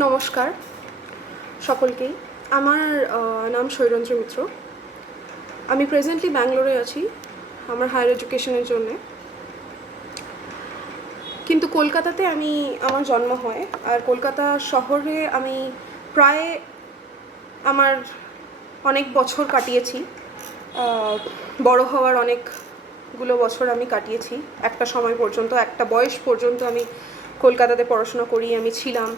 নমস্কার সকলকেই। আমার নাম শৈরন্দ্র মিত্র। আমি প্রেজেন্টলি ব্যাঙ্গালোরে আছি আমার হায়ার এডুকেশনের জন্যে, কিন্তু কলকাতাতে আমার জন্ম হয়। আর কলকাতা শহরে আমি প্রায় আমার অনেক বছর কাটিয়েছি। বড় হওয়ার অনেকগুলো বছর আমি কাটিয়েছি। একটা সময় পর্যন্ত, একটা বয়স পর্যন্ত আমি কলকাতাতে পড়াশোনা করি, আমি ছিলাম।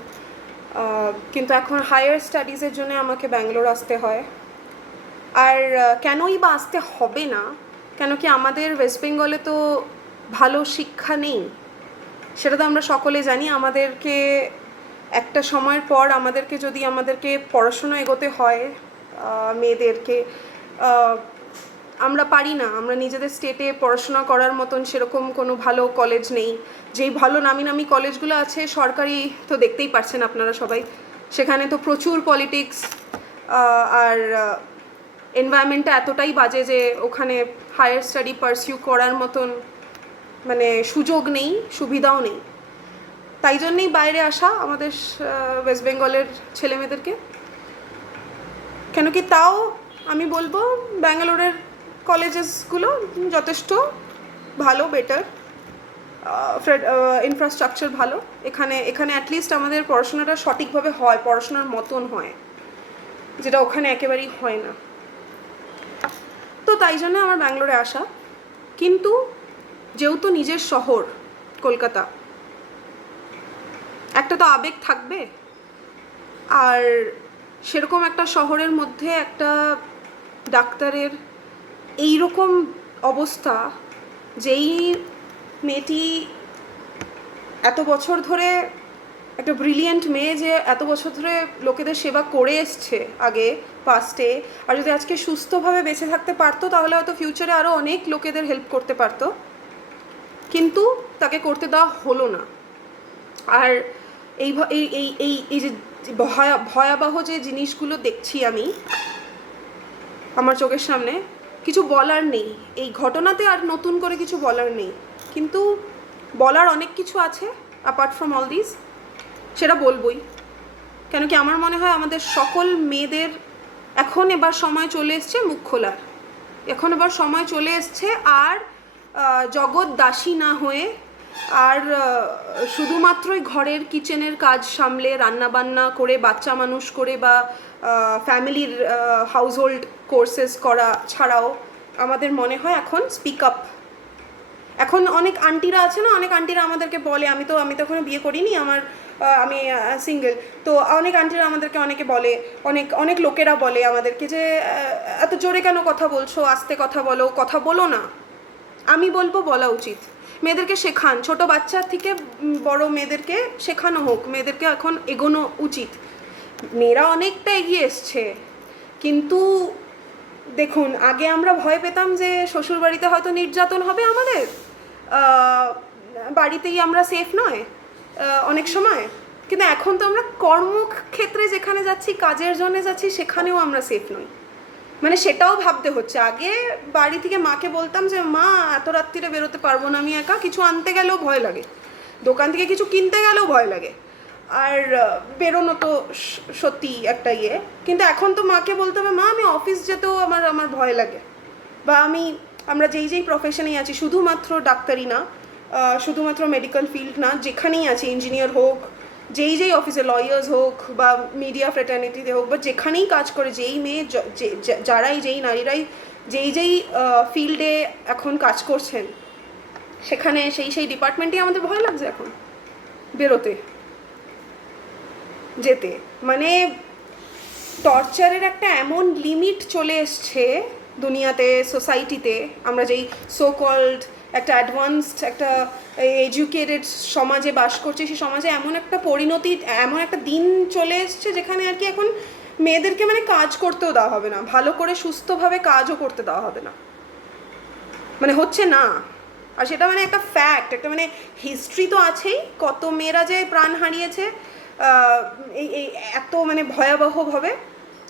কিন্তু এখন হায়ার স্টাডিজের জন্য আমাকে ব্যাঙ্গালোর আসতে হয়। আর কেনই বা আসতে হবে না, কেন কি আমাদের ওয়েস্ট বেঙ্গলে তো ভালো শিক্ষা নেই, সেটা তো আমরা সকলে জানি। আমাদেরকে একটা সময়ের পর আমাদেরকে পড়াশুনো এগোতে হয়, মেয়েদেরকে আমরা পারি না, আমরা নিজেদের স্টেটে পড়াশোনা করার মতন সেরকম কোনো ভালো কলেজ নেই। যেই ভালো নামি নামি কলেজগুলো আছে সরকারি, তো দেখতেই পাচ্ছেন আপনারা সবাই, সেখানে তো প্রচুর পলিটিক্স, আর এনভায়রনমেন্টটা এতটাই বাজে যে ওখানে হায়ার স্টাডি পারসিউ করার মতন মানে সুযোগ নেই, সুবিধাও নেই। তাই জন্যেই বাইরে আসা আমাদের ওয়েস্ট বেঙ্গলের ছেলেমেয়েদেরকে। কেন কি তাও আমি বলবো ব্যাঙ্গালোরের কলেজেসগুলো যথেষ্ট ভালো, বেটার, ইনফ্রাস্ট্রাকচার ভালো। এখানে অ্যাটলিস্ট আমাদের পড়াশোনাটা সঠিকভাবে হয়, পড়াশোনার মতন হয়, যেটা ওখানে একেবারেই হয় না। তো তাই জন্য আমার ব্যাঙ্গালোরে আসা। কিন্তু যেহেতু নিজের শহর কলকাতা, একটা তো আবেগ থাকবে। আর সেরকম একটা শহরের মধ্যে একটা ডাক্তারের এই রকম অবস্থা, যেই মেয়েটি এত বছর ধরে, একটা ব্রিলিয়েন্ট মেয়ে যে এত বছর ধরে লোকেদের সেবা করে এসছে আগে পাস্টে, আর যদি আজকে সুস্থভাবে বেঁচে থাকতে পারতো তাহলে হয়তো ফিউচারে আরও অনেক লোকেদের হেল্প করতে পারতো, কিন্তু তাকে করতে দেওয়া হলো না। আর এই এই এই এই এই যে ভয়াবহ যে জিনিসগুলো দেখছি আমি আমার চোখের সামনে, কিছু বলার নেই এই ঘটনাতে, আর নতুন করে কিছু বলার নেই। কিন্তু বলার অনেক কিছু আছে অ্যাপার্ট ফ্রম অল দিস, সেটা বলবই। কেন কি আমার মনে হয় আমাদের সকল মেয়েদের এখন এবার সময় চলে এসছে মুখ খোলার, এখন এবার সময় চলে এসছে আর জগৎ দাসী না হয়ে, আর শুধুমাত্রই ঘরের কিচেনের কাজ সামলে রান্নাবান্না করে বাচ্চা মানুষ করে বা ফ্যামিলির হাউসহোল্ড কোর্সেস করা ছাড়াও আমাদের মনে হয় এখন স্পিক আপ। এখন অনেক আন্টিরা আছে না, অনেক আন্টিরা আমাদেরকে বলে, আমি তো এখনো বিয়ে করিনি, আমি সিঙ্গেল, তো অনেক আন্টিরা আমাদেরকে অনেকে বলে, অনেক লোকেরা বলে আমাদেরকে যে এত জোরে কেন কথা বলছো, আস্তে কথা বলো না। আমি বলবো বলা উচিত। মেয়েদেরকে শেখান, ছোট বাচ্চার থেকে বড় মেয়েদেরকে শেখানো হোক, মেয়েদেরকে এখন এগোনো উচিত। মেয়েরা অনেকটা এগিয়ে এসছে, কিন্তু দেখুন আগে আমরা ভয় পেতাম যে শ্বশুর বাড়িতে হয়তো নির্যাতন হবে আমাদের, বাড়িতেই আমরা সেফ নয় অনেক সময়। কিন্তু এখন তো আমরা কর্মক্ষেত্রে যেখানে যাচ্ছি, কাজের জন্য যাচ্ছি, সেখানেও আমরা সেফ নই। মানে সেটাও ভাবতে হচ্ছে। আগে বাড়ি থেকে মাকে বলতাম যে মা এত রাত্রিরে বেরোতে পারবো না, আমি একা, কিছু আনতে গেলেও ভয় লাগে, দোকান থেকে কিছু কিনতে গেলেও ভয় লাগে, আর বেরোনো তো সত্যি একটা ইয়ে। কিন্তু এখন তো মাকে বলতে হবে মা আমি অফিস যেতেও আমার ভয় লাগে। বা আমরা যেই প্রফেশনেই আছি, শুধুমাত্র ডাক্তারি না, শুধুমাত্র মেডিকেল ফিল্ড না, যেখানেই আছি, ইঞ্জিনিয়ার হোক, যেই অফিসে, লয়ার্স হোক বা মিডিয়া ফ্রেটার্নিটিতে হোক, বা যেখানেই কাজ করে যেই মেয়ে, যেই নারীরাই যেই ফিল্ডে এখন কাজ করছেন, সেখানে সেই ডিপার্টমেন্টেই আমাদের ভয় লাগছে এখন বেরোতে যেতে। মানে টর্চারের একটা এমন লিমিট চলে এসছে দুনিয়াতে, সোসাইটিতে, আমরা যেই সো কল্ড একটা অ্যাডভান্সড, একটা এডুকেটেড সমাজে বাস করছি, সেই সমাজে এমন একটা পরিণতি, এমন একটা দিন চলে এসছে যেখানে আর কি এখন মেয়েদেরকে মানে কাজ করতেও দেওয়া হবে না, ভালো করে সুস্থভাবে কাজও করতে দেওয়া হবে না, মানে হচ্ছে না। আর সেটা মানে একটা ফ্যাক্ট, একটা মানে হিস্ট্রি তো আছেই, কত মেয়েরা যে প্রাণ হারিয়েছে এই এত মানে ভয়াবহভাবে,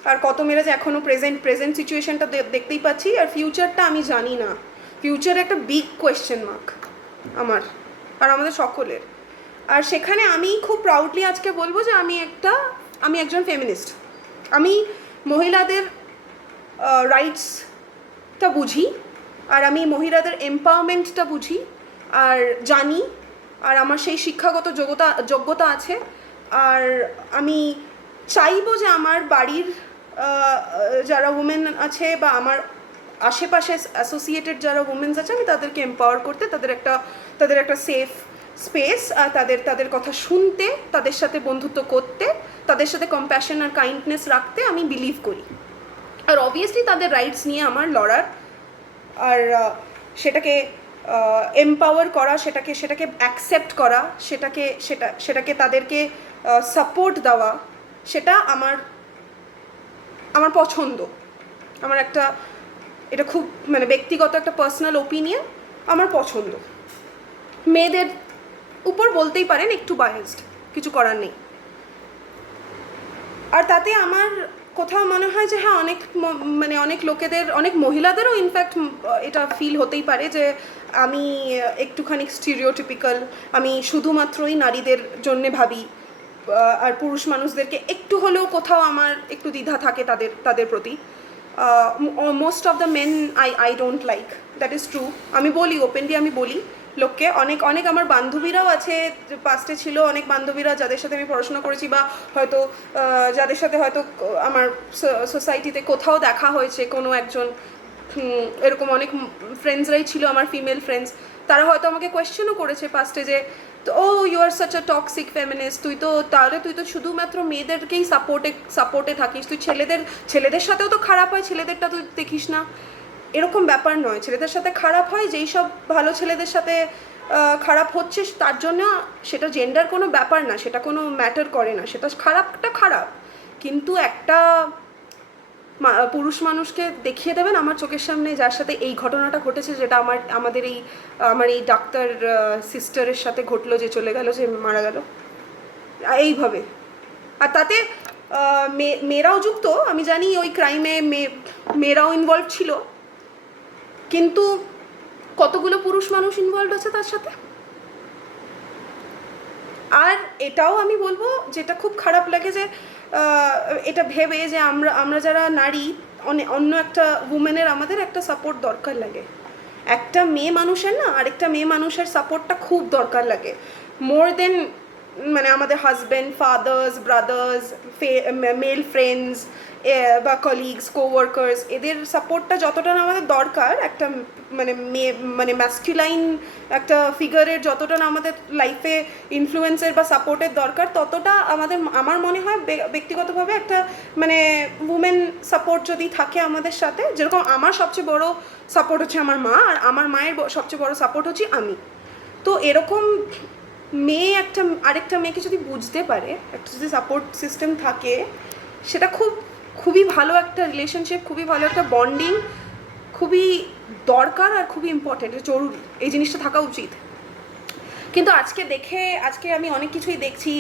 আর কত মেয়েরা যে এখনও প্রেজেন্ট সিচুয়েশনটা দেখতেই পাচ্ছি। আর ফিউচারটা আমি জানি না, ফিউচারে একটা বিগ কোয়েশ্চেন মার্ক আমার আর আমাদের সকলের। আর সেখানে আমি খুব প্রাউডলি আজকে বলবো যে আমি একজন ফেমিনিস্ট। আমি মহিলাদের রাইটসটা বুঝি, আর আমি মহিলাদের এম্পাওয়ারমেন্টটা বুঝি আর জানি, আর আমার সেই শিক্ষাগত যোগ্যতা আছে। আর আমি চাইবো যে আমার বাড়ির যারা উমেন আছে বা আমার আশেপাশে অ্যাসোসিয়েটেড যারা উমেন্স আছে আমি তাদেরকে এম্পাওয়ার করতে, তাদের একটা সেফ স্পেস, আর তাদের কথা শুনতে, তাদের সাথে বন্ধুত্ব করতে, তাদের সাথে কম্প্যাশন আর কাইন্ডনেস রাখতে আমি বিলিভ করি। আর অবভিয়াসলি তাদের রাইটস নিয়ে আমার লড়ার, আর সেটাকে এম্পাওয়ার করা, সেটাকে অ্যাকসেপ্ট করা, সেটাকে তাদেরকে সাপোর্ট দেওয়া, সেটা আমার পছন্দ। এটা খুব মানে ব্যক্তিগত একটা পার্সোনাল ওপিনিয়ন, আমার পছন্দ। মেয়েদের উপর বলতেই পারেন একটু বায়াসড, কিছু করার নেই। আর তাতে আমার কোথাও মনে হয় যে হ্যাঁ, অনেক লোকেদের, অনেক মহিলাদেরও ইনফ্যাক্ট এটা ফিল হতেই পারে যে আমি একটুখানি স্টিরিওটিপিক্যাল, আমি শুধুমাত্রই নারীদের জন্যে ভাবি, আর পুরুষ মানুষদেরকে একটু হলেও কোথাও আমার একটু দ্বিধা থাকে তাদের প্রতি। Most of the men I don't like, that is true. আমি বলি ওপেনলি, আমি বলি লোককে। অনেক আমার বান্ধবীরাও আছে, পাস্টে ছিল অনেক বান্ধবীরা যাদের সাথে আমি পড়াশোনা করেছি, বা হয়তো যাদের সাথে হয়তো আমার সোসাইটিতে কোথাও দেখা হয়েছে কোনো একজন, এরকম অনেক ফ্রেন্ডসরাই ছিল আমার, ফিমেল ফ্রেন্ডস। তারা হয়তো আমাকে কোয়েশ্চেনও করেছে পাস্টে যে ও you are such a toxic feminist, তুই তো শুধুমাত্র মেয়েদেরকেই সাপোর্টে থাকিস, তুই ছেলেদের সাথেও তো খারাপ হয়, ছেলেদেরটা তুই দেখিস না। এরকম ব্যাপার নয়, ছেলেদের সাথে খারাপ হয়, যেই সব ভালো ছেলেদের সাথে খারাপ হচ্ছে তার জন্য সেটা জেন্ডার কোনো ব্যাপার না, সেটা কোনো ম্যাটার করে না, সেটা খারাপটা খারাপ। কিন্তু একটা পুরুষ মানুষকে দেখিয়ে দেবেন আমার চোখের সামনে যার সাথে এই ঘটনাটা ঘটেছে, যেটা আমার এই ডাক্তার সিস্টারের সাথে ঘটলো, যে চলে গেল, যে মারা গেল এইভাবে। আর তাতে মেয়েরাও যুক্ত, আমি জানি ওই ক্রাইমে মেয়েরাও ইনভলভ ছিল, কিন্তু কতগুলো পুরুষ মানুষ ইনভলভ আছে তার সাথে। আর এটাও আমি বলবো, যেটা খুব খারাপ লাগে, যে এটা ভেবে যে আমরা যারা নারী, অন্য একটা উমেনের আমাদের একটা সাপোর্ট দরকার লাগে। একটা মেয়ে মানুষের না আরেকটা মেয়ে মানুষের সাপোর্টটা খুব দরকার লাগে, মোর দেন মানে আমাদের husband, fathers, brothers, male friends বা কলিগস, কোওয়ার্কার্স, এদের সাপোর্টটা যতটা না আমাদের দরকার, একটা মানে ম্যাসকুলাইন একটা ফিগারের যতটা না আমাদের লাইফে ইনফ্লুয়েন্সের বা সাপোর্টের দরকার, ততটা আমার মনে হয় ব্যক্তিগতভাবে একটা মানে উমেন সাপোর্ট যদি থাকে আমাদের সাথে। যেরকম আমার সবচেয়ে বড় সাপোর্ট হচ্ছে আমার মা, আর আমার মায়ের সবচেয়ে বড় সাপোর্ট হচ্ছে আমি। তো এরকম আরেকটা মেয়েকে যদি বুঝতে পারে, একটা যদি সাপোর্ট সিস্টেম থাকে, সেটা খুবই ভালো একটা রিলেশনশিপ, খুবই ভালো একটা বন্ডিং, খুবই দরকার আর খুবই ইম্পর্টেন্ট, জরুরি, এই জিনিসটা থাকা উচিত। কিন্তু আজকে আমি অনেক কিছুই দেখছি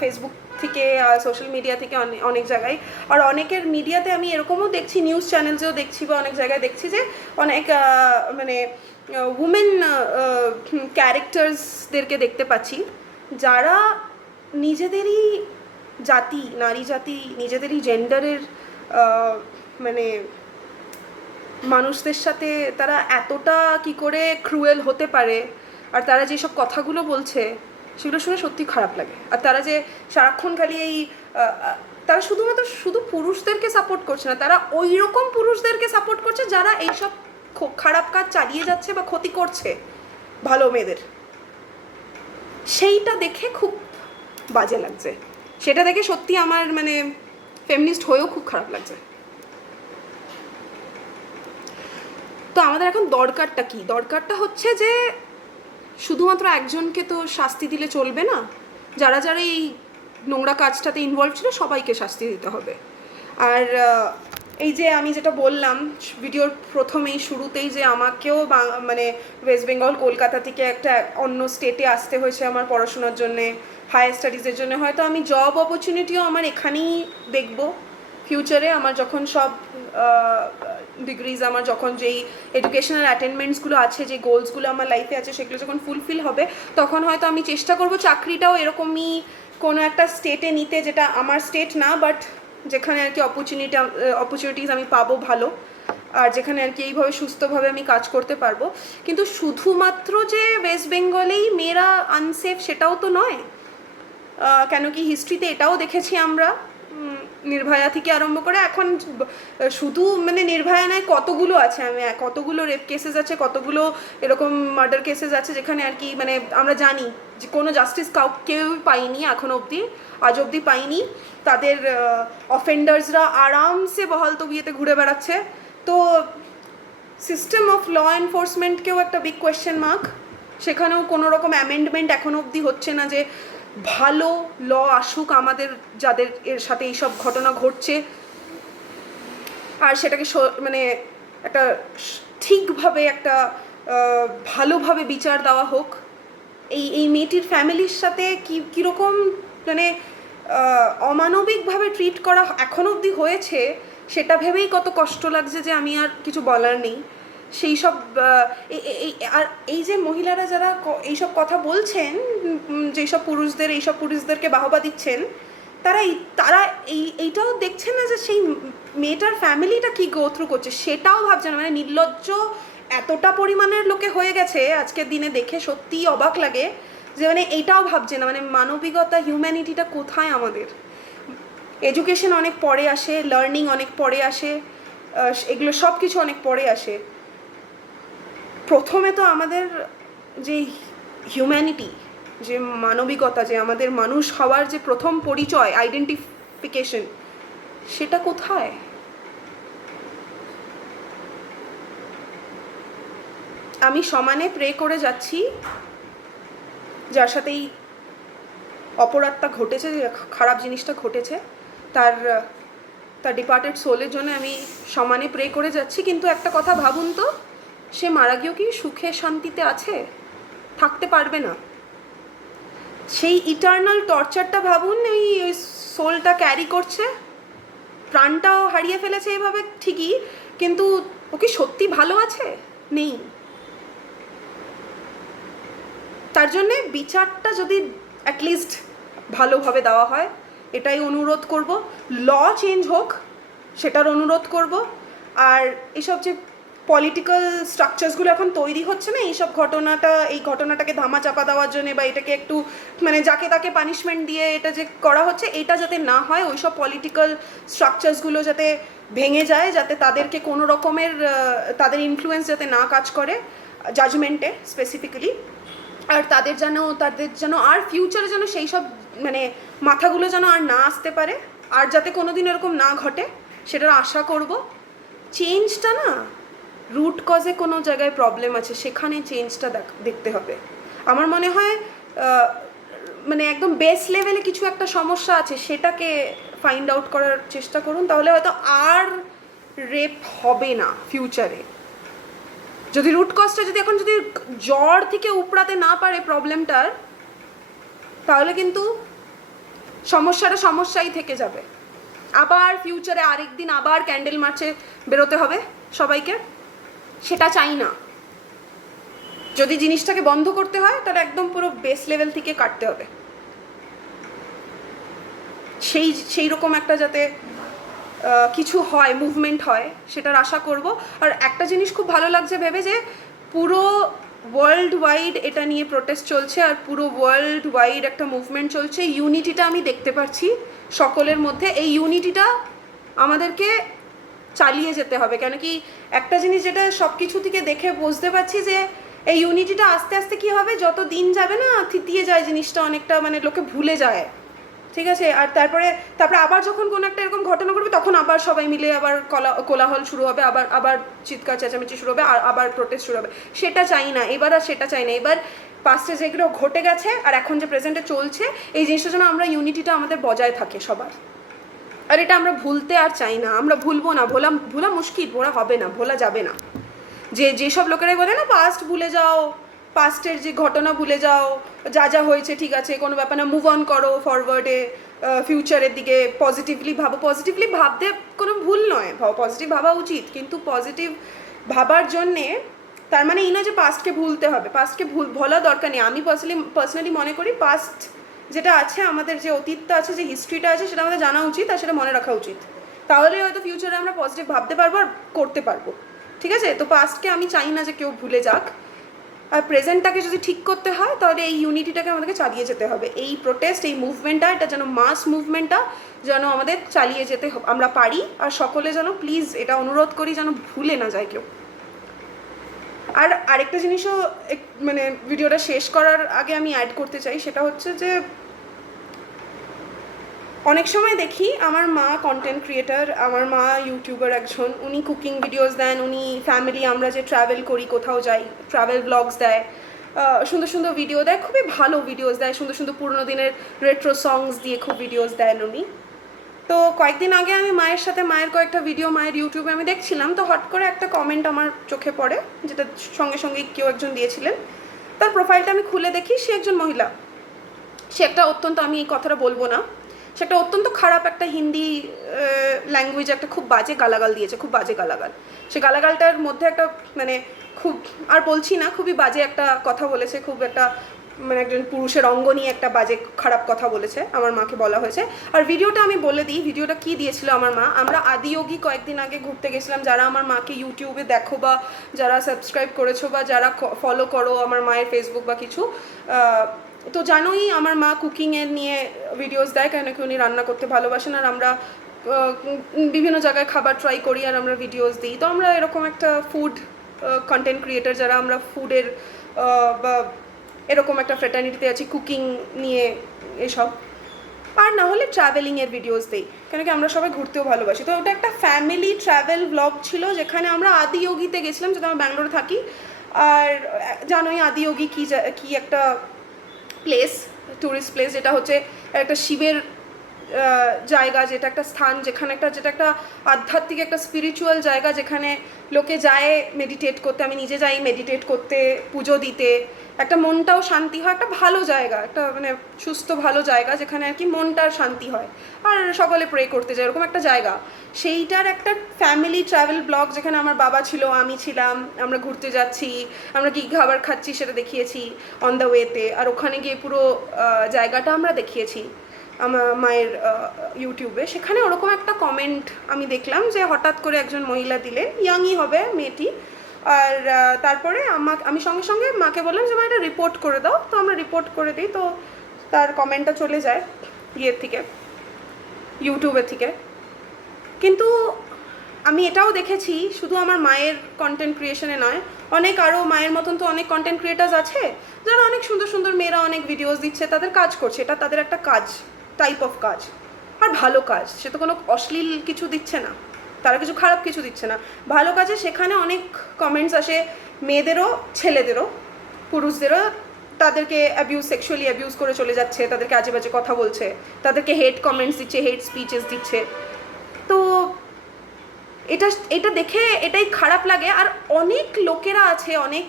ফেসবুক থেকে, সোশ্যাল মিডিয়া থেকে, অনেক জায়গায়, আর অনেকের মিডিয়াতে আমি এরকমও দেখছি, নিউজ চ্যানেলসেও দেখছি, বা অনেক জায়গায় দেখছি যে অনেক মানে উমেন ক্যারেক্টার্সদেরকে দেখতে পাচ্ছি, যারা নিজেদেরই নারী জাতি, নিজেদেরই জেন্ডারের মানে মানুষদের সাথে তারা এতটা কি করে ক্রুয়েল হতে পারে, আর তারা যেসব কথাগুলো বলছে সেগুলো শুনে সত্যি খারাপ লাগে। আর তারা যে সারাক্ষণ খালি তারা শুধু পুরুষদেরকে সাপোর্ট করছে না, তারা ওই রকম পুরুষদেরকে সাপোর্ট করছে যারা এইসব খারাপ কাজ চালিয়ে যাচ্ছে বা ক্ষতি করছে ভালো মেয়েদের। সেইটা দেখে খুব বাজে লাগছে, সেটা দেখে সত্যি আমার মানে ফেমিনিস্ট হয়েও খুব খারাপ লাগছে। তো আমাদের এখন দরকারটা কি? দরকারটা হচ্ছে যে শুধুমাত্র একজনকে তো শাস্তি দিলে চলবে না, যারা এই নোংরা কাজটাতে ইনভলভ ছিল সবাইকে শাস্তি দিতে হবে। আর এই যে আমি যেটা বললাম ভিডিওর প্রথমেই শুরুতেই, যে আমাকেও মানে ওয়েস্ট বেঙ্গল কলকাতা থেকে একটা অন্য স্টেটে আসতে হয়েছে আমার পড়াশোনার জন্যে, হায়ার স্টাডিজের জন্য। হয়তো আমি জব অপরচুনিটিও আমার এখানেই দেখব ফিউচারে, আমার যখন সব ডিগ্রিজ আমার যখন যেই এডুকেশনাল অ্যাটেনমেন্টসগুলো আছে, যে গোলসগুলো আমার লাইফে আছে, সেগুলো যখন ফুলফিল হবে, তখন হয়তো আমি চেষ্টা করব চাকরিটাও এরকমই কোনো একটা স্টেটে নিতে, যেটা আমার স্টেট না, বাট যেখানে আর কি অপরচুনিটিস আমি পাবো ভালো, আর যেখানে আর কি এইভাবে সুস্থভাবে আমি কাজ করতে পারবো। কিন্তু শুধুমাত্র যে ওয়েস্ট বেঙ্গলেই মেয়েরা আনসেফ সেটাও তো নয়। কেন কি হিস্ট্রিতে এটাও দেখেছি আমরা, নির্ভয়া থেকে আরম্ভ করে এখন শুধু মানে নির্ভয়া নয়, কতগুলো আছে, কতগুলো রেপ কেসেস আছে, কতগুলো এরকম মার্ডার কেসেস আছে যেখানে আর কি মানে আমরা জানি যে কোনো জাস্টিস কেউ পাইনি এখন অবধি, আজ অবধি পাইনি। তাদের অফেন্ডার্সরা আরামসে বহাল তবিয়েতে ঘুরে বেড়াচ্ছে। তো সিস্টেম অফ ল এনফোর্সমেন্টকেও একটা বিগ কোয়েশ্চেন মার্ক। সেখানেও কোনো রকম অ্যামেন্ডমেন্ট এখন অবধি হচ্ছে না যে ভালো ল আসুক আমাদের, যাদের এর সাথে এইসব ঘটনা ঘটছে, আর সেটাকে মানে একটা ঠিকভাবে একটা ভালোভাবে বিচার দেওয়া হোক। এই মেয়েটির ফ্যামিলির সাথে কীরকম মানে অমানবিকভাবে ট্রিট করা এখন অবধি হয়েছে, সেটা ভেবেই কত কষ্ট লাগছে যে আমি আর কিছু বলার নেই। সেই সব আর এই যে মহিলারা যারা এইসব কথা বলছেন, যেসব পুরুষদেরকে বাহবা দিচ্ছেন, তারা এইটাও দেখছেন না যে সেই মেয়েটার ফ্যামিলিটা কি গো থ্রু করছে, সেটাও ভাবছে না। মানে নির্লজ্জ এতটা পরিমাণের লোকে হয়ে গেছে আজকের দিনে, দেখে সত্যিই অবাক লাগে যে মানে এইটাও ভাবছে না, মানে মানবিকতা, হিউম্যানিটিটা কোথায় আমাদের। এডুকেশন অনেক পরে আসে, লার্নিং অনেক পরে আসে, এগুলো সব কিছু অনেক পরে আসে। প্রথমে তো আমাদের যে হিউম্যানিটি, যে মানবিকতা, যে আমাদের মানুষ হওয়ার যে প্রথম পরিচয়, আইডেন্টিফিকেশন, সেটা কোথায়? আমি সমানে প্রে করে যাচ্ছি যার সাথেই অপরাধটা ঘটেছে, যে খারাপ জিনিসটা ঘটেছে, তার ডিপার্টেড সোলের জন্য আমি সমানে প্রে করে যাচ্ছি। কিন্তু একটা কথা ভাবুন তো, সে মারা গিয়েও কি সুখে শান্তিতে আছে? থাকতে পারবে না। সেই ইটার্নাল টর্চারটা ভাবুন, ওই সোলটা ক্যারি করছে, প্রাণটাও হারিয়ে ফেলেছে এভাবে ঠিকই, কিন্তু ও কি সত্যি ভালো আছে? নেই। তার জন্যে বিচারটা যদি অ্যাটলিস্ট ভালোভাবে দেওয়া হয়, এটাই অনুরোধ করব। ল চেঞ্জ হোক, সেটার অনুরোধ করব। আর এসব যে পলিটিক্যাল স্ট্রাকচারসগুলো এখন তৈরি হচ্ছে না, এই ঘটনাটাকে ধামাচাপা দেওয়ার জন্য, বা এটাকে একটু মানে যাকে তাকে পানিশমেন্ট দিয়ে এটা যে করা হচ্ছে, এটা যাতে না হয়, ওইসব পলিটিক্যাল স্ট্রাকচারসগুলো যাতে ভেঙে যায়, যাতে তাদেরকে কোনো রকমের তাদের ইনফ্লুয়েন্স যাতে না কাজ করে জাজমেন্টে স্পেসিফিক্যালি। আর তাদের যেন আর ফিউচারে যেন সেই সব মানে মাথাগুলো যেন আর না আসতে পারে, আর যাতে কোনো দিন এরকম না ঘটে, সেটার আশা করব। চেঞ্জটা না, রুট কজে কোনো জায়গায় প্রবলেম আছে, সেখানে চেঞ্জটা দেখতে হবে। আমার মনে হয় মানে একদম বেস লেভেলে কিছু একটা সমস্যা আছে, সেটাকে ফাইন্ড আউট করার চেষ্টা করুন, তাহলে হয়তো আর রেপ হবে না ফিউচারে। যদি রুট কজটা যদি জ্বর থেকে উপড়াতে না পারে প্রবলেমটার, তাহলে কিন্তু সমস্যাই থেকে যাবে। আবার ফিউচারে আরেকদিন আবার ক্যান্ডেল মার্চে বেরোতে হবে সবাইকে, সেটা চাই না। যদি জিনিসটাকে বন্ধ করতে হয়, তাহলে একদম পুরো বেস লেভেল থেকে কাটতে হবে। সেই রকম একটা যাতে কিছু হয়, মুভমেন্ট হয়, সেটার আশা করব। আর একটা জিনিস খুব ভালো লাগছে ভেবে, যে পুরো ওয়ার্ল্ড ওয়াইড এটা নিয়ে প্রোটেস্ট চলছে, আর পুরো ওয়ার্ল্ড ওয়াইড একটা মুভমেন্ট চলছে। ইউনিটিটা আমি দেখতে পাচ্ছি সকলের মধ্যে। এই ইউনিটিটা আমাদেরকে চালিয়ে যেতে হবে। কেন কি একটা জিনিস যেটা সব কিছু থেকে দেখে বুঝতে পারছি, যে এই ইউনিটিটা আস্তে আস্তে কী হবে, যত দিন যাবে না থিতিয়ে যায় জিনিসটা অনেকটা, মানে লোকে ভুলে যায়, ঠিক আছে। আর তারপরে আবার যখন কোনো একটা এরকম ঘটনা ঘটবে, তখন আবার সবাই মিলে আবার কোলাহল শুরু হবে, আবার চিৎকার চেঁচামেচি শুরু হবে, আবার প্রোটেস্ট শুরু হবে। সেটা চাই না এবার, আর সেটা চাই না এবার। পাস্টে যেগুলো ঘটে গেছে আর এখন যে প্রেজেন্টে চলছে, এই জিনিসটার জন্য আমরা ইউনিটিটা আমাদের বজায় থাকে সবার। আর এটা আমরা ভুলতে আর চাই না, আমরা ভুলবো না। ভোলা মুশকিল, ভোলা হবে না, ভোলা যাবে না। যেসব লোকেরাই বলে না পাস্ট ভুলে যাও, পাস্টের যে ঘটনা ভুলে যাও, যা হয়েছে ঠিক আছে, কোনো ব্যাপার না, মুভ অন করো ফরওয়ার্ডে, ফিউচারের দিকে পজিটিভলি ভাবো। পজিটিভলি ভাবতে কোনো ভুল নয়, পজিটিভ ভাবা উচিত, কিন্তু পজিটিভ ভাবার জন্যে তার মানে এই নয় যে পাস্টকে ভুলতে হবে। পাস্টকে ভোলা দরকার নেই। আমি পার্সোনালি মনে করি পাস্ট যেটা আছে, আমাদের যে অতীতটা আছে, যে হিস্ট্রিটা আছে, সেটা আমাদের জানা উচিত আর সেটা মনে রাখা উচিত। তাহলে হয়তো ফিউচারে আমরা পজিটিভ ভাবতে পারবো আর করতে পারবো। ঠিক আছে? তো পাস্টকে আমি চাই না যে কেউ ভুলে যাক। আর প্রেজেন্টটাকে যদি ঠিক করতে হয় তাহলে এই ইউনিটিটাকে আমাদেরকে চালিয়ে যেতে হবে। এই প্রোটেস্ট, এই মুভমেন্টটা, এটা যেন মাস মুভমেন্টটা যেন আমাদের চালিয়ে যেতে আমরা পারি। আর সকলে যেন প্লিজ এটা অনুরোধ করি যেন ভুলে না যায় কেউ। আর আরেকটা জিনিসও মানে ভিডিওটা শেষ করার আগে আমি অ্যাড করতে চাই, সেটা হচ্ছে যে অনেক সময় দেখি আমার মা কন্টেন্ট ক্রিয়েটার, আমার মা ইউটিউবার একজন, উনি কুকিং ভিডিওস দেন, উনি ফ্যামিলি, আমরা যে ট্রাভেল করি কোথাও যাই, ট্রাভেল ব্লগস দেয়, সুন্দর সুন্দর ভিডিও দেয়, খুবই ভালো ভিডিওস দেয়, সুন্দর সুন্দর পুরোনো দিনের রেট্রো সংস দিয়ে খুব ভিডিওস দেন উনি। তো কয়েকদিন আগে আমি মায়ের সাথে মায়ের কয়েকটা ভিডিও মায়ের ইউটিউবে আমি দেখছিলাম, তো হট করে একটা কমেন্ট আমার চোখে পড়ে, যেটা সঙ্গে সঙ্গে কেউ একজন দিয়েছিলেন। তার প্রোফাইলটা আমি খুলে দেখি, সে একজন মহিলা। সে একটা অত্যন্ত, আমি এই কথাটা বলবো না, সে একটা অত্যন্ত খারাপ একটা হিন্দি ল্যাঙ্গুয়েজে একটা খুব বাজে গালাগাল দিয়েছে, খুব বাজে গালাগাল। সে গালাগালটার মধ্যে একটা মানে খুব, আর বলছি না, খুবই বাজে একটা কথা বলেছে, খুব একটা মানে একজন পুরুষের অঙ্গ নিয়ে একটা বাজে খারাপ কথা বলেছে, আমার মাকে বলা হয়েছে। আর ভিডিওটা আমি বলে দিই, ভিডিওটা কি দিয়েছিল আমার মা। আমরা আদিয়োগী কয়েকদিন আগে ঘুরতে গেছিলাম। যারা আমার মাকে ইউটিউবে দেখো বা যারা সাবস্ক্রাইব করেছো বা যারা ফলো করো আমার মায়ের ফেসবুক বা কিছু, তো জানোই আমার মা কুকিংয়ের নিয়ে ভিডিওস দেয়, কেন কি উনি রান্না করতে ভালোবাসেন। আর আমরা বিভিন্ন জায়গায় খাবার ট্রাই করি আর আমরা ভিডিওস দিই। তো আমরা এরকম একটা ফুড কন্টেন্ট ক্রিয়েটার, যারা আমরা ফুডের বা এরকম একটা ফ্রেটার্নিটিতে আছি কুকিং নিয়ে এসব, আর না হলে ট্রাভেলিংয়ের ভিডিওস দিই, কেন কি আমরা সবাই ঘুরতেও ভালোবাসি। তো ওটা একটা ফ্যামিলি ট্রাভেল ব্লগ ছিল, যেখানে আমরা আদিয়োগীতে গেছিলাম, যেটা আমরা ব্যাঙ্গালোরে থাকি। আর জানোই আদিয়োগী কি একটা প্লেস, ট্যুরিস্ট প্লেস, যেটা হচ্ছে একটা শিবের জায়গা, যেটা একটা স্থান, যেখানে যেটা একটা আধ্যাত্মিক একটা স্পিরিচুয়াল জায়গা, যেখানে লোকে যায় মেডিটেট করতে। আমি নিজে যাই মেডিটেট করতে, পুজো দিতে, একটা মনটাও শান্তি হয়, একটা ভালো জায়গা, একটা মানে সুস্থ ভালো জায়গা, যেখানে আর কি মনটার শান্তি হয় আর সকলে প্রে করতে যায়, এরকম একটা জায়গা। সেইটার একটা ফ্যামিলি ট্রাভেল ব্লগ, যেখানে আমার বাবা ছিল, আমি ছিলাম, আমরা ঘুরতে যাচ্ছি, আমরা কী খাবার খাচ্ছি সেটা দেখিয়েছি অন দ্য ওয়েতে। আর ওখানে গিয়ে পুরো জায়গাটা আমরা দেখিয়েছি আমার মায়ের ইউটিউবে। সেখানে ওরকম একটা কমেন্ট আমি দেখলাম, যে হঠাৎ করে একজন মহিলা দিলেন, ইয়াংই হবে মেয়েটি। আর তারপরে আমি সঙ্গে সঙ্গে মাকে বললাম যে মা এটা রিপোর্ট করে দাও। তো আমরা রিপোর্ট করে দিই, তো তার কমেন্টটা চলে যায় ইয়ের থেকে, ইউটিউবের থেকে। কিন্তু আমি এটাও দেখেছি, শুধু আমার মায়ের কন্টেন্ট ক্রিয়েশনে নয়, অনেক আরও মায়ের মতন তো অনেক কন্টেন্ট ক্রিয়েটার্স আছে, যারা অনেক সুন্দর সুন্দর মেয়েরা অনেক ভিডিওস দিচ্ছে, তাদের কাজ করছে, এটা তাদের একটা কাজ, টাইপ অফ কাজ, আর ভালো কাজ। সে তো কোনো অশ্লীল কিছু দিচ্ছে না, তারা কিছু খারাপ কিছু দিচ্ছে না, ভালো কাজে। সেখানে অনেক কমেন্টস আসে মেয়েদেরও, ছেলেদেরও, পুরুষদেরও, তাদেরকে সেক্সুয়ালি অ্যাবিউজ করে চলে যাচ্ছে, তাদেরকে আজে বাজে কথা বলছে, তাদেরকে হেট কমেন্টস দিচ্ছে, হেট স্পিচেস দিচ্ছে। তো এটা দেখে এটাই খারাপ লাগে। আর অনেক লোকেরা আছে, অনেক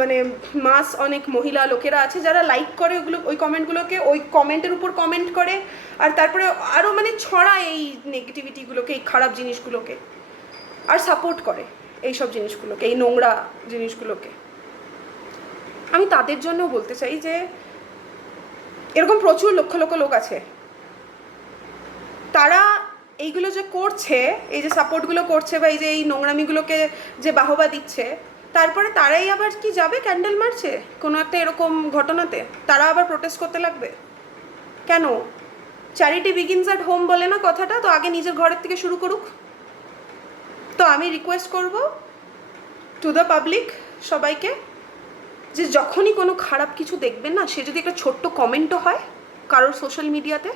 মানে অনেক মহিলা লোকেরা আছে, যারা লাইক করে ওই কমেন্টগুলোকে, ওই কমেন্টের উপর কমেন্ট করে, আর তারপরে আরও মানে ছড়ায় এই নেগেটিভিটিগুলোকে, এই খারাপ জিনিসগুলোকে, আর সাপোর্ট করে এইসব জিনিসগুলোকে, এই নোংরা জিনিসগুলোকে। আমি তাদের জন্যও বলতে চাই যে এরকম প্রচুর লক্ষ লক্ষ লোক আছে, তারা এইগুলো যে করছে, এই যে সাপোর্টগুলো করছে বা এই যে এই নোংরামিগুলোকে যে বাহবা দিচ্ছে, তারপরে তারাই আবার কি যাবে ক্যান্ডেল মার্চে কোনো একটা এরকম ঘটনাতে, তারা আবার প্রোটেস্ট করতে লাগবে কেন? চ্যারিটি বিগিনস অ্যাট হোম বলে না কথাটা, তো আগে নিজের ঘরের থেকে শুরু করুক। তো আমি রিকোয়েস্ট করব টু দ্য পাবলিক, সবাইকে, যে যখনই কোনো খারাপ কিছু দেখবেন না, সে যদি একটা ছোট্ট কমেন্টও হয় কারোর সোশ্যাল মিডিয়াতে,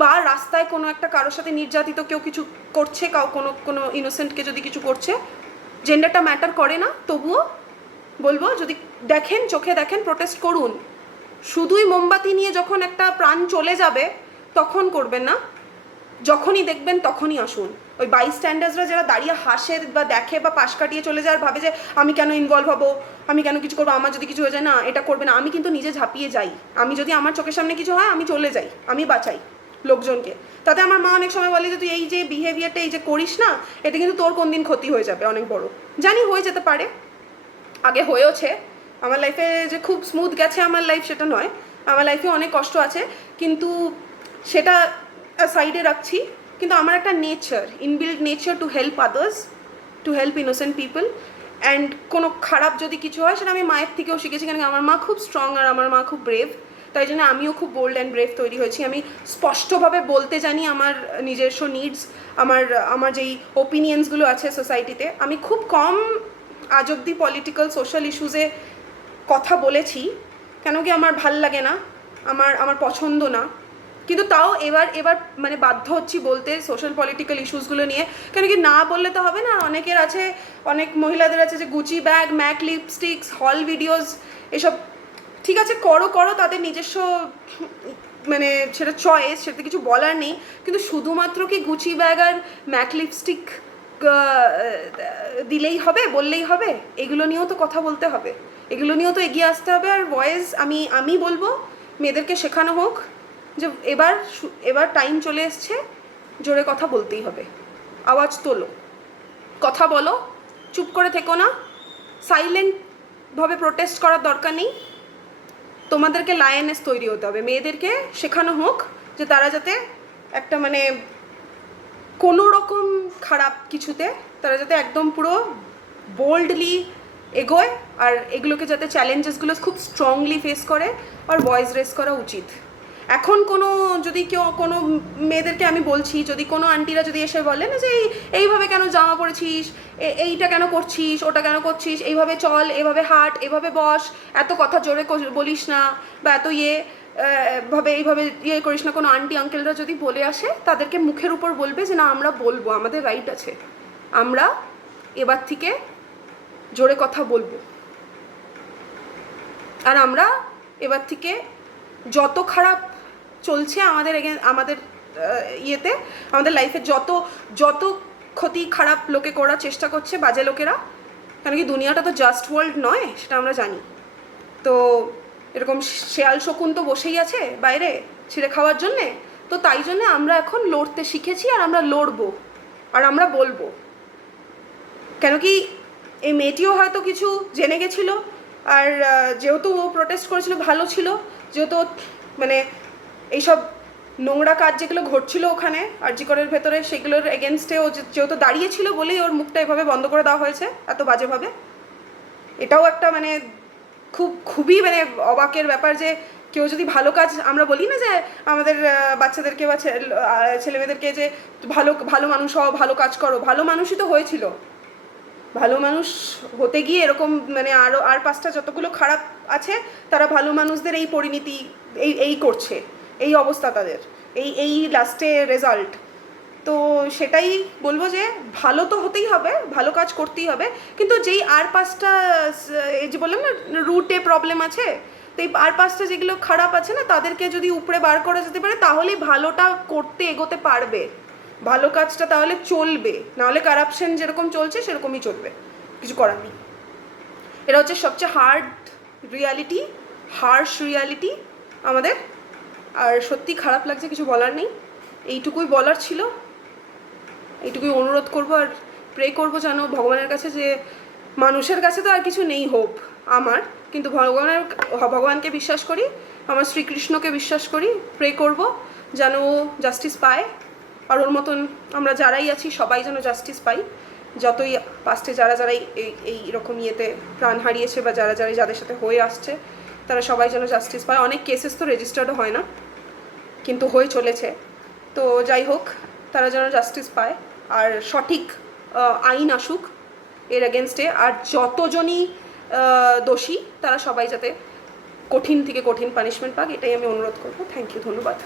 বা রাস্তায় কোনো একটা কারোর সাথে নির্যাতিত কেউ কিছু করছে, কোনো ইনোসেন্টকে যদি কিছু করছে, জেন্ডারটা ম্যাটার করে না, তবুও বলবো যদি দেখেন, চোখে দেখেন, প্রোটেস্ট করুন। শুধুই মোমবাতি নিয়ে যখন একটা প্রাণ চলে যাবে তখন করবেন না, যখনই দেখবেন তখনই আসুন। ওই বাইস্ট্যান্ডার্সরা যারা দাঁড়িয়ে হাসে বা দেখে বা পাশ কাটিয়ে চলে যায় আর ভাবে যে আমি কেন ইনভলভ হবো, আমি কেন কিছু করবো, আমার যদি কিছু হয়ে যায়, না এটা করবে না। আমি কিন্তু নিজে ঝাঁপিয়ে যাই। আমি যদি আমার চোখের সামনে কিছু হয় আমি চলে যাই, আমি বাঁচাই লোকজনকে। তাতে আমার মা অনেক সময় বলে যে তুই এই যে বিহেভিয়ারটা এই যে করিস না, এতে কিন্তু তোর কোন দিন ক্ষতি হয়ে যাবে অনেক বড়। জানি হয়ে যেতে পারে, আগে হয়েওছে। আমার লাইফে যে খুব স্মুথ গেছে আমার লাইফ সেটা নয়, আমার লাইফে অনেক কষ্ট আছে, কিন্তু সেটা সাইডে রাখছি। কিন্তু আমার একটা nature, inbuilt nature to help others, to help innocent people. And কোনো খারাপ যদি কিছু হয় সেটা আমি মায়ের থেকেও শিখেছি, কারণ আমার মা খুব স্ট্রং আর আমার মা খুব ব্রেভ। তাই জন্য আমিও খুব বোল্ড অ্যান্ড ব্রেভ তৈরি হয়েছি। আমি স্পষ্টভাবে বলতে জানি আমার নিজস্ব নিডস, আমার আমার যেই ওপিনিয়ন্সগুলো আছে সোসাইটিতে। আমি খুব কম আজ অব্দি পলিটিক্যাল সোশ্যাল ইস্যুসে কথা বলেছি, কেন কি আমার ভাল লাগে না, আমার পছন্দ না। কিন্তু তাও এবার মানে বাধ্য হচ্ছি বলতে সোশ্যাল পলিটিক্যাল ইস্যুসগুলো নিয়ে, কেন কি না বললে তো হবে না। অনেকের আছে, অনেক মহিলাদের আছে যে গুচি ব্যাগ, ম্যাক লিপস্টিক্স, হল ভিডিওস, এসব ঠিক আছে করো করো, তাদের নিজস্ব মানে সেটা চয়েস, সেটা কিছু বলার নেই। কিন্তু শুধুমাত্র কি গুচি ব্যাগ আর ম্যাক লিপস্টিক দিলেই হবে, বললেই হবে? এগুলো নিয়েও তো কথা বলতে হবে, এগুলো নিয়েও তো এগিয়ে আসতে হবে। আর ভয়েস আমি বলবো মেয়েদেরকে শেখানো হোক যে এবার টাইম চলে এসছে, জোরে কথা বলতেই হবে। আওয়াজ তোলো, কথা বলো, চুপ করে থেকো না, সাইলেন্টভাবে প্রোটেস্ট করার দরকার নেই। তোমাদেরকে লায়নেস তৈরি হতে হবে। মেয়েদেরকে শেখানো হোক যে তারা যাতে একটা মানে কোনো রকম খারাপ কিছুতে তারা যাতে একদম পুরো বোল্ডলি এগোয়, আর এগুলোকে যাতে চ্যালেঞ্জেসগুলো খুব স্ট্রংলি ফেস করে, আর ভয়েস রেস করা উচিত। এখন কোনো যদি কেউ কোনো মেয়েদেরকে আমি বলছি, যদি কোনো আন্টিরা যদি এসে বলে না যে এইভাবে কেন জামা পরেছিস, এইটা কেন করছিস, ওটা কেন করছিস, এইভাবে চল, এভাবে হাঁট, এভাবে বস, এত কথা জোরে বলিস না, বা এত ভাবে এইভাবে করিস না, কোনো আন্টি আঙ্কেলরা যদি বলে আসে, তাদেরকে মুখের উপর বলবে যে না আমরা বলবো, আমাদের রাইট আছে, আমরা এবার থেকে জোরে কথা বলবো। আর আমরা এবার থেকে যত খারাপ চলছে আমাদের ইয়েতে, আমাদের লাইফে যত ক্ষতি খারাপ লোকে করার চেষ্টা করছে, বাজে লোকেরা, কেন কি দুনিয়াটা তো জাস্ট ওয়ার্ল্ড নয়, সেটা আমরা জানি। তো এরকম শেয়াল শকুন তো বসেই আছে বাইরে ছিঁড়ে খাওয়ার জন্যে। তো তাই জন্যে আমরা এখন লড়তে শিখেছি, আর আমরা লড়বো, আর আমরা বলবো। কেন কি এই মেয়েটিও হয়তো কিছু জেনে গেছিলো, আর যেহেতু ও প্রোটেস্ট করেছিল ভালো ছিল, যেহেতু মানে এইসব নোংরা কাজ যেগুলো ঘটছিল ওখানে আরজিকরের ভেতরে, সেগুলোর এগেনস্টে ও যেহেতু দাঁড়িয়েছিল বলেই ওর মুখটা এভাবে বন্ধ করে দেওয়া হয়েছে এত বাজেভাবে। এটাও একটা মানে খুবই মানে অবাকের ব্যাপার যে কেউ যদি ভালো কাজ, আমরা বলি না যে আমাদের বাচ্চাদেরকে বা ছেলেমেয়েদেরকে যে ভালো ভালো মানুষ হও, ভালো কাজ করো, ভালো মানুষই তো হয়েছিল। ভালো মানুষ হতে গিয়ে এরকম মানে আর পাঁচটা যতগুলো খারাপ আছে, তারা ভালো মানুষদের এই পরিণতি এই করছে, এই অবস্থা তাদের, এই লাস্টে রেজাল্ট। তো সেটাই বলবো যে ভালো তো হতেই হবে, ভালো কাজ করতেই হবে, কিন্তু যেই আর পাঁচটা এই যে বললাম না রুটে প্রবলেম আছে, তো এই আর পাঁচটা যেগুলো খারাপ আছে না, তাদেরকে যদি উপরে বার করা যেতে পারে, তাহলেই ভালোটা করতে এগোতে পারবে, ভালো কাজটা তাহলে চলবে। নাহলে কারাপশন যেরকম চলছে সেরকমই চলবে, কিছু করার নেই। এটা হচ্ছে সবচেয়ে রিয়ালিটি, হার্শ রিয়ালিটি আমাদের। আর সত্যি খারাপ লাগছে, কিছু বলার নেই, এইটুকুই বলার ছিল, এইটুকুই অনুরোধ করবো। আর প্রে করবো যেন ভগবানের কাছে, যে মানুষের কাছে তো আর কিছু নেই হোপ আমার, কিন্তু ভগবানকে বিশ্বাস করি, আমার শ্রীকৃষ্ণকে বিশ্বাস করি, প্রে করবো যেন ও জাস্টিস পায়। আর ওর মতন আমরা যারাই আছি সবাই যেন জাস্টিস পাই, যতই পাস্টে যারা এইরকম ইয়েতে প্রাণ হারিয়েছে, বা যাদের সাথে হয়ে আসছে, তারা সবাই যেন জাস্টিস পায়। অনেক কেসেস তো রেজিস্টার্ডও হয় না, কিন্তু হয়ে চলেছে। তো যাই হোক, তারা যেন জাস্টিস পায়, আর সঠিক আইন আসুক এর এগেনস্টে। আর যতজনই দোষী তারা সবাই যাতে কঠিন থেকে কঠিন পানিশমেন্ট পাক, এটাই আমি অনুরোধ করবো। থ্যাংক ইউ, ধন্যবাদ।